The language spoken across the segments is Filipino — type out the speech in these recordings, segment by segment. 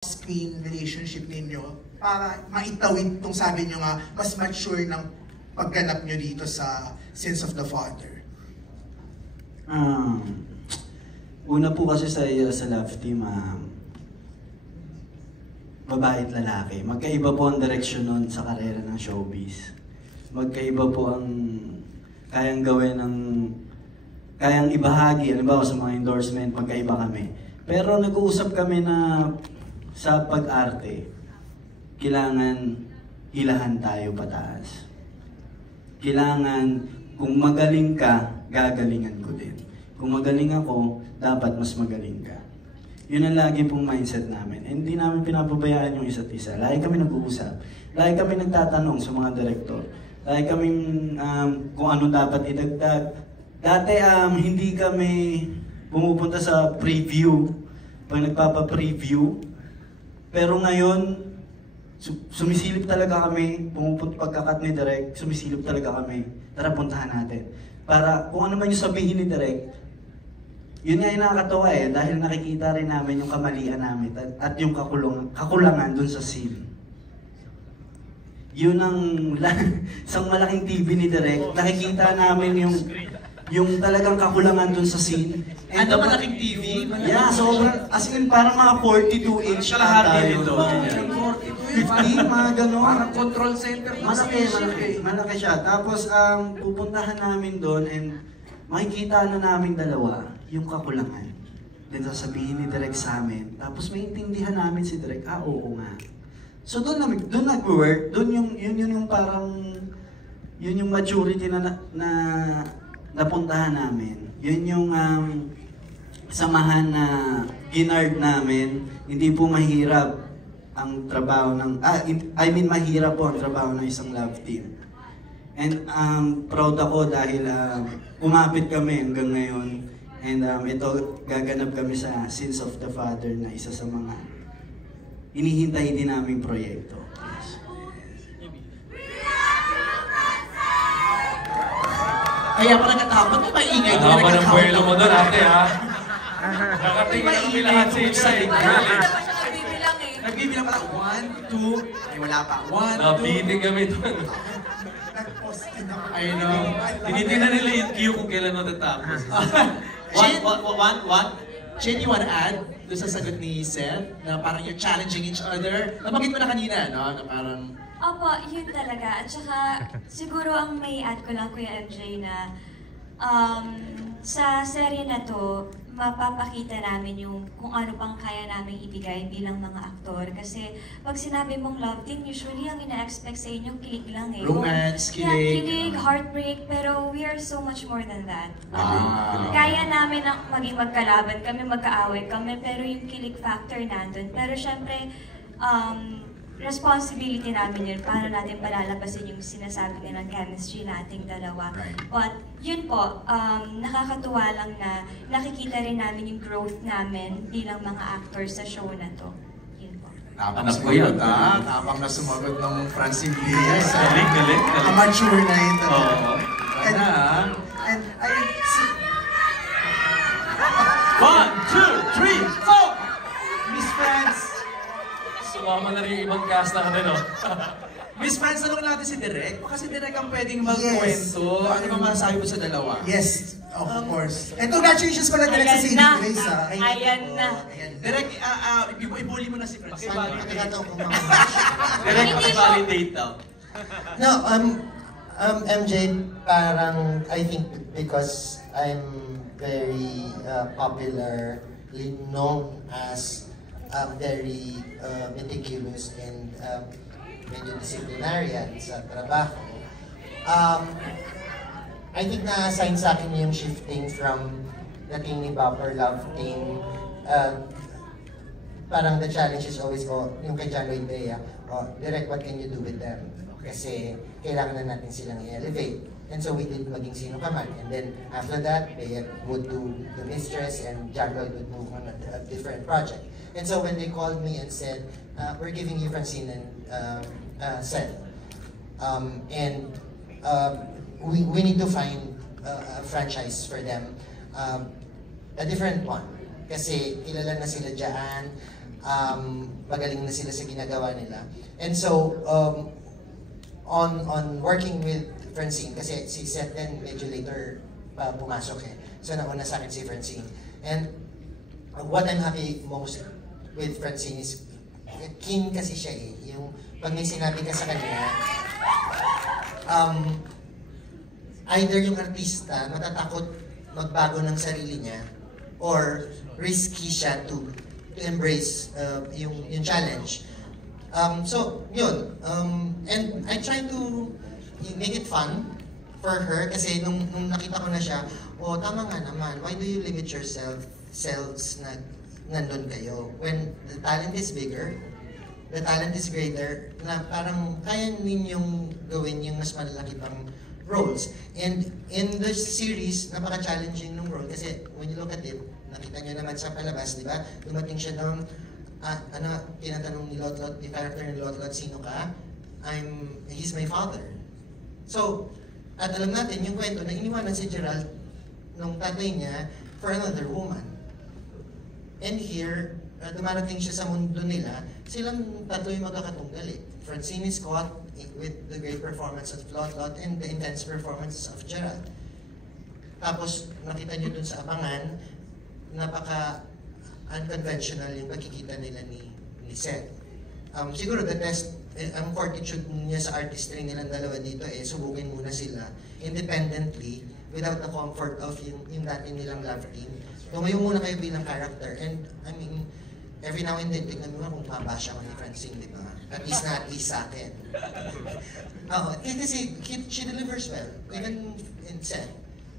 screen relationship ninyo para maitawid itong sabi nyo nga mas mature ng pagganap nyo dito sa Sins of the Father? Una po kasi sa love team, babae at lalaki. Magkaiba po ang direksyon nun sa karera ng showbiz. Magkaiba po ang kayang gawin ng kayang ibahagi, halimbawa sa mga endorsement, magkaiba kami. Pero nag-uusap kami na sa pag-arte, kailangan hilahan tayo pataas. Kailangan, kung magaling ka, gagalingan ko din. Kung magaling ako, dapat mas magaling ka. Yun ang lagi pong mindset namin. Hindi namin pinapabayaan yung isa't isa. Lagi kami nag-uusap. Lagi kami nagtatanong sa mga direktor. Lagi kami kung ano dapat idagdag. Dati hindi kami pumupunta sa preview. Pag nagpapa-preview. Pero ngayon, sumisilip talaga kami. Pumupunta pagkakat ni Direk, sumisilip talaga kami. Tara, puntahan natin. Para kung ano man yung sabihin ni Direk, yun nga yung nakakatawa dahil nakikita rin namin yung kamalian namin at yung kakulangan dun sa scene. Yun ang isang malaking TV ni Direk, nakikita namin yung talagang kakulangan dun sa scene. Ano, malaking TV? Yeah, sobrang, as in parang mga 42-inch kalahati nito. 15, mga gano'n. Parang control center. Malaki siya. Tapos pupuntahan namin doon and makikita na namin dalawa yung kakulangan. Then sasabihin ni Direk sa amin. Tapos maintindihan namin si Direk, oo nga. So doon nag-work, yun yung parang, yun yung maturity na napuntahan namin. Yun yung samahan na ginard namin. Hindi po mahirap ang trabaho ng, mahirap po ang trabaho ng isang love team. And proud ako dahil kumapit kami hanggang ngayon. And ito, gaganap kami sa Sins of the Father na isa sa mga inihintay din naming proyekto. Yes. Kaya pala natakot na maingay doon. Tama ng buwelo mo doon, ate, ha? Nakatingin ang bilangan sa inyo, eh. Nagbibilang pala, 1, 2, ay wala pa, 1, 2. Nabiting kami doon. I know. Tinitingnan nila yung cue kung kailan matatapos. Jen, you wanna add doon sa sagot ni Seth na parang you're challenging each other? Nabanggit mo na kanina, no? Na parang... Opo, yun talaga. At saka, siguro ang may add ko lang, Kuya MJ, na sa serye na to, mapapakita namin yung kung ano pang kaya namin ibigay bilang mga aktor. Kasi pag sinabi mong love team, usually ang ina-expect sa inyo, kilig lang eh. Romance, kilig. Yeah, kilig, heartbreak, pero we are so much more than that. Kaya namin na maging magkalaban kami, magkaaway kami, pero yung kilig factor nandun. Pero syempre, responsibility namin yun, paano natin palalabasin yung sinasabi nilang chemistry nating dalawa. But yun po, nakakatuwa lang na nakikita rin namin yung growth namin bilang mga actors sa show na to. Yun po. Tapang sumagot, ha? Tapang na sumagot ng Francine Diaz. Galing. Amateur na ito. Oo. And I see... 1, 2, 3, 4! Miss France, Sumama na rin yung ibang cast na kami, no? Miss Franz, tanong natin si Direk. Baka si Direk ang pwedeng magkwento. Ano ba masasabi mo sa dalawa? yes, of course. And congratulations pala direct sa Ayan Cine na. Grace, ha? Ayan na. Direk, ibuli mo na si Franz. Direct, validate daw. No, MJ, parang, I think because I'm very popularly known as very meticulous and medyo disciplinarian sa trabaho, I think na-assign sa akin yung shifting from the King ni Bopper love team. Parang the challenge is always, yung kay John Lloyd Bea, Direk, what can you do with them? Kasi kailangan na natin silang i-elevate. And so we did Maging Sino Ka Man. And then after that, Bea would do The Mistress and John Lloyd would move on a different project. And so when they called me and said, we're giving you Francine and Seth. And we need to find a franchise for them. A different one. Kasi kilala na sila dyan. magaling na sila sa ginagawa nila. And so, on working with Francine, kasi si Seth din medyo later pa pumasok eh. So nauna sa akin si Francine. And what I'm happy most with Francine is, keen kasi siya eh. Yung pag may sinabi ka sa kanya, either yung artista matatakot magbago ng sarili niya, or risky siya to embrace yung challenge. So, yun. And I try to make it fun for her kasi nung nakita ko na siya, tama nga naman, why do you limit yourselves na nandun kayo? When the talent is bigger, the talent is greater, na parang kaya ninyong gawin yung mas malalaki pang roles. And in the series, napaka-challenging ng role kasi when you look at it, nakita nyo naman sa palabas, di ba? Dumating siya ng tinatanong ni Lotlot, yung character ni Lotlot, sino ka? He's my father. So, at alam natin yung kwento na iniwanan si Gerald nung tatay niya for another woman. And here, dumarating siya sa mundo nila, silang tatlo yung magkakatunggal eh. Francine is caught with the great performance of Lotlot and the intense performance of Gerald. Tapos, nakita nyo dun sa Abangan, napaka-unconventional yung pagkikita nila ni Seth. Siguro the test, ang fortitude niya sa artistry nilang dalawa dito subukin muna sila independently without the comfort of yung dati nilang love team. Tumayo muna kayo bilang character. And I mean, every now and then, tignan mo nga kung mabasya ko ni Francine, di ba? At least sa akin. Kasi she delivers well, even in Seth.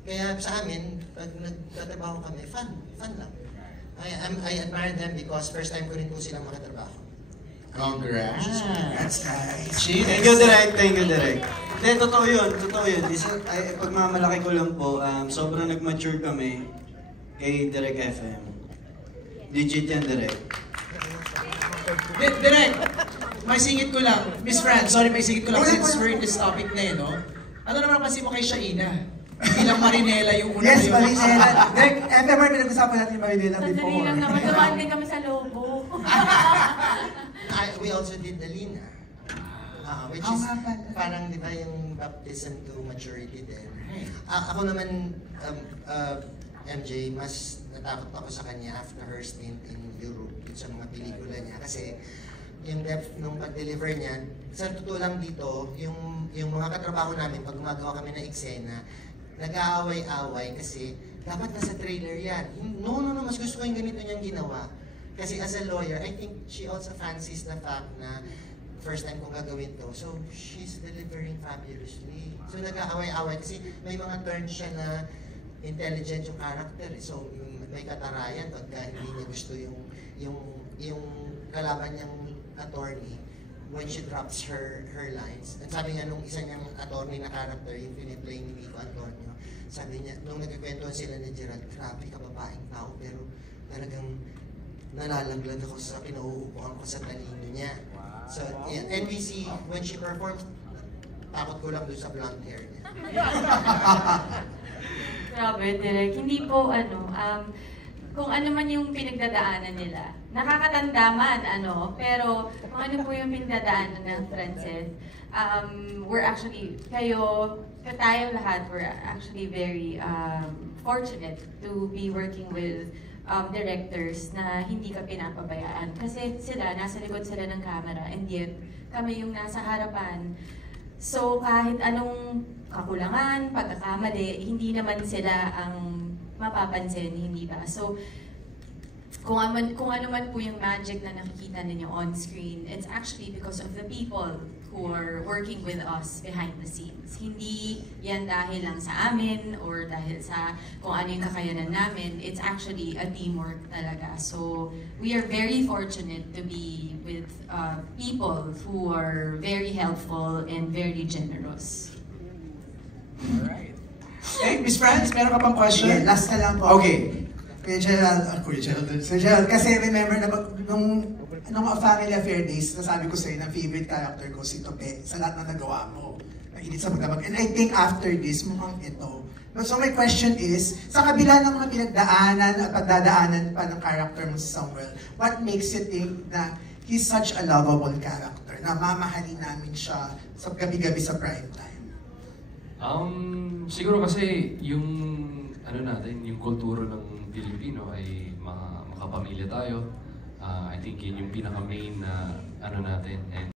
Kaya sa amin, pag nagtatrabaho kami, fun lang. I admire them because first time ko rin po silang makatrabaho. Congrats! Congrats, guys. Thank you, Direk. Thank you, Direk. Hindi, totoo yun. Pagmamalaki ko lang po, sobrang nag-mature kami kay Direk FM. Legit yan, Direk. Direk, may singit ko lang. Miss Fran, sorry, may singit ko lang since we're in this topic na no? Ano naman napansin mo kay Shaina? Bilang Marinela yung una. Yes, Marinela. Direk, ever pinag-usapan natin yung Marinela before. Sandali lang naman, dumaan din kami sa Lobo. We also did the Lina. Which is parang, di ba, yung baptism to maturity din. Ako naman, MJ, mas natakot ako sa kanya after her stint in Europe, sa mga pelikula niya. Kasi yung depth nung pag-deliver niya, sa totoo lang dito, yung mga katrabaho namin, pag gumagawa kami ng eksena, nag-aaway-away kasi dapat nasa trailer yan. No, mas gusto ko yung ganito niyang ginawa. Kasi as a lawyer, I think she also fancies the fact na first time kong gagawin to. So, she's delivering fabulously. So, nag-aaway-away kasi may mga turns siya na intelligent yung character. So, may katarayan pagka hindi niya gusto yung kalaban niyang attorney when she drops her lines. At sabi niya nung isa niyang attorney na character, yung piniplay ni Nico Antonio, sabi niya, nung nagkikwentuhan sila ni Gerald, grabe ka babaeng tao, pero talagang nalalaglag ako sa pinauupuan ko sa talino niya. So, yeah, and we see, when she performs, takot ko lang doon sa blonde hair niya. Grabe, Direk. Hindi po, kung ano man yung pinagdadaanan nila. Nakakatanda man, pero kung ano po yung pinagdadaanan ng Frances, we're actually, tayo lahat, we're actually very fortunate to be working with directors na hindi ka pinapabayaan. Kasi nasa likod sila ng camera, and yet, kami yung nasa harapan. So, kahit anong kakulangan, pagkakamali, hindi naman sila ang mapapansin, hindi ba? So, kung ano man po yung magic na nakikita ninyo on screen, it's actually because of the people who are working with us behind the scenes. Hindi yan dahil lang sa amin or dahil sa kung ano yung kakayanan namin. It's actually a teamwork talaga. So, we are very fortunate to be with people who are very helpful and very generous. Alright. Hey, Miss Franz, meron ka pang question? Yeah, last na lang po. Okay. Kuya Gerald, kasi remember na nung Family Affair Days, nasabi ko sa'yo na favorite character ko si Tope sa lahat na nagawa mo. Nainit sa magdamag. And I think after this, mukhang ito, So my question is, sa kabila ng mga pinagdaanan at pagdadaanan pa ng character mo sa Samuel, what makes you think na he's such a lovable character, na mamahalin namin siya sa gabi-gabi sa prime time? Siguro kasi yung natin, yung kultura ng Pilipino ay makapamilya tayo. I think yun yung pinaka-main na natin. And